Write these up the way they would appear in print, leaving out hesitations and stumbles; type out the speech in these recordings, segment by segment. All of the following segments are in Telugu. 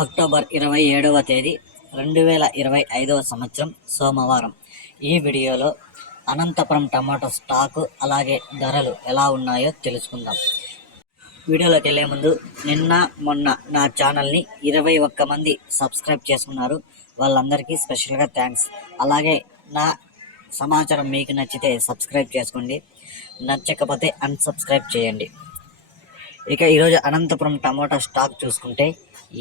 అక్టోబర్ 27వ తేదీ 2025వ సంవత్సరం సోమవారం. ఈ వీడియోలో అనంతపురం టమాటో స్టాకు అలాగే ధరలు ఎలా ఉన్నాయో తెలుసుకుందాం. వీడియోలోకి వెళ్ళే ముందు మొన్న నా ఛానల్ని 21 మంది సబ్స్క్రైబ్ చేసుకున్నారు. వాళ్ళందరికీ స్పెషల్గా థ్యాంక్స్. అలాగే నా సమాచారం మీకు నచ్చితే సబ్స్క్రైబ్ చేసుకోండి, నచ్చకపోతే అన్సబ్స్క్రైబ్ చేయండి. ఇక ఈరోజు అనంతపురం టమోటా స్టాక్ చూసుకుంటే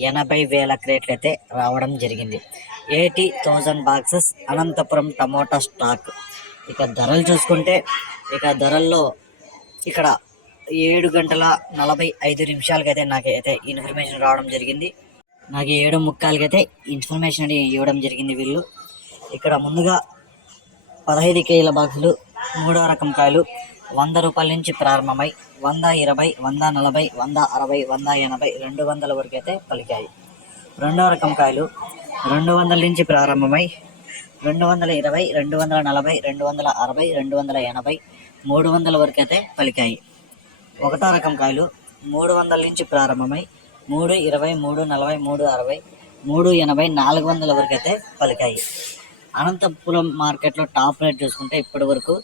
80,000 క్రేట్లు అయితే రావడం జరిగింది. 80,000 బాక్సెస్ అనంతపురం టమోటా స్టాక్. ఇక ధరలు చూసుకుంటే ధరల్లో ఇక్కడ 7:45 అయితే నాకైతే ఇన్ఫర్మేషన్ రావడం జరిగింది. నాకు 7:45 ఇన్ఫర్మేషన్ అని ఇవ్వడం జరిగింది వీళ్ళు. ఇక్కడ ముందుగా 15 కేజీల బాక్సులు 3వ రకం కాయలు 100 రూపాయల నుంచి ప్రారంభమై 120, 140, 160, 180, 200 వరకు అయితే పలికాయి. 2వ రకం కాయలు 200 నుంచి ప్రారంభమై 220, 240, 260, 280, 300 వరకు అయితే పలికాయి. 1వ రకం కాయలు 300 నుంచి ప్రారంభమై 320, 340, 360, 380, 400 వరకు అయితే పలికాయి. అనంతపురం మార్కెట్లో టాప్ రేట్ చూసుకుంటే ఇప్పటి వరకు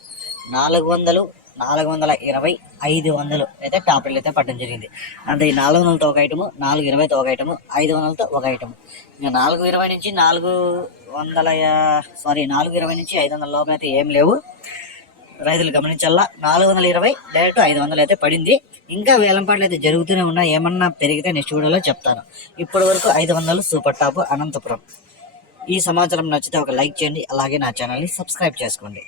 400, 420, 500 అయితే టాప్ రేట్లు అయితే పట్టడం జరిగింది. అంటే 400తో ఒక ఐటము, 420తో ఒక ఐటము, 500తో ఒక ఐటము. ఇంకా 420 నుంచి 420 నుంచి 500 లోపల అయితే ఏం లేవు. రైతులు గమనించాలా. 420 డైరెక్ట్ 500 అయితే పడింది. ఇంకా వేలంపాట్లు అయితే జరుగుతూనే ఉన్నాయి. ఏమన్నా పెరిగితే నెక్స్ట్ వీడియోలో చెప్తాను. ఇప్పటి వరకు 500 సూపర్ టాప్ అనంతపురం. ఈ సమాచారం నచ్చితే ఒక లైక్ చేయండి, అలాగే నా ఛానల్ని సబ్స్క్రైబ్ చేసుకోండి.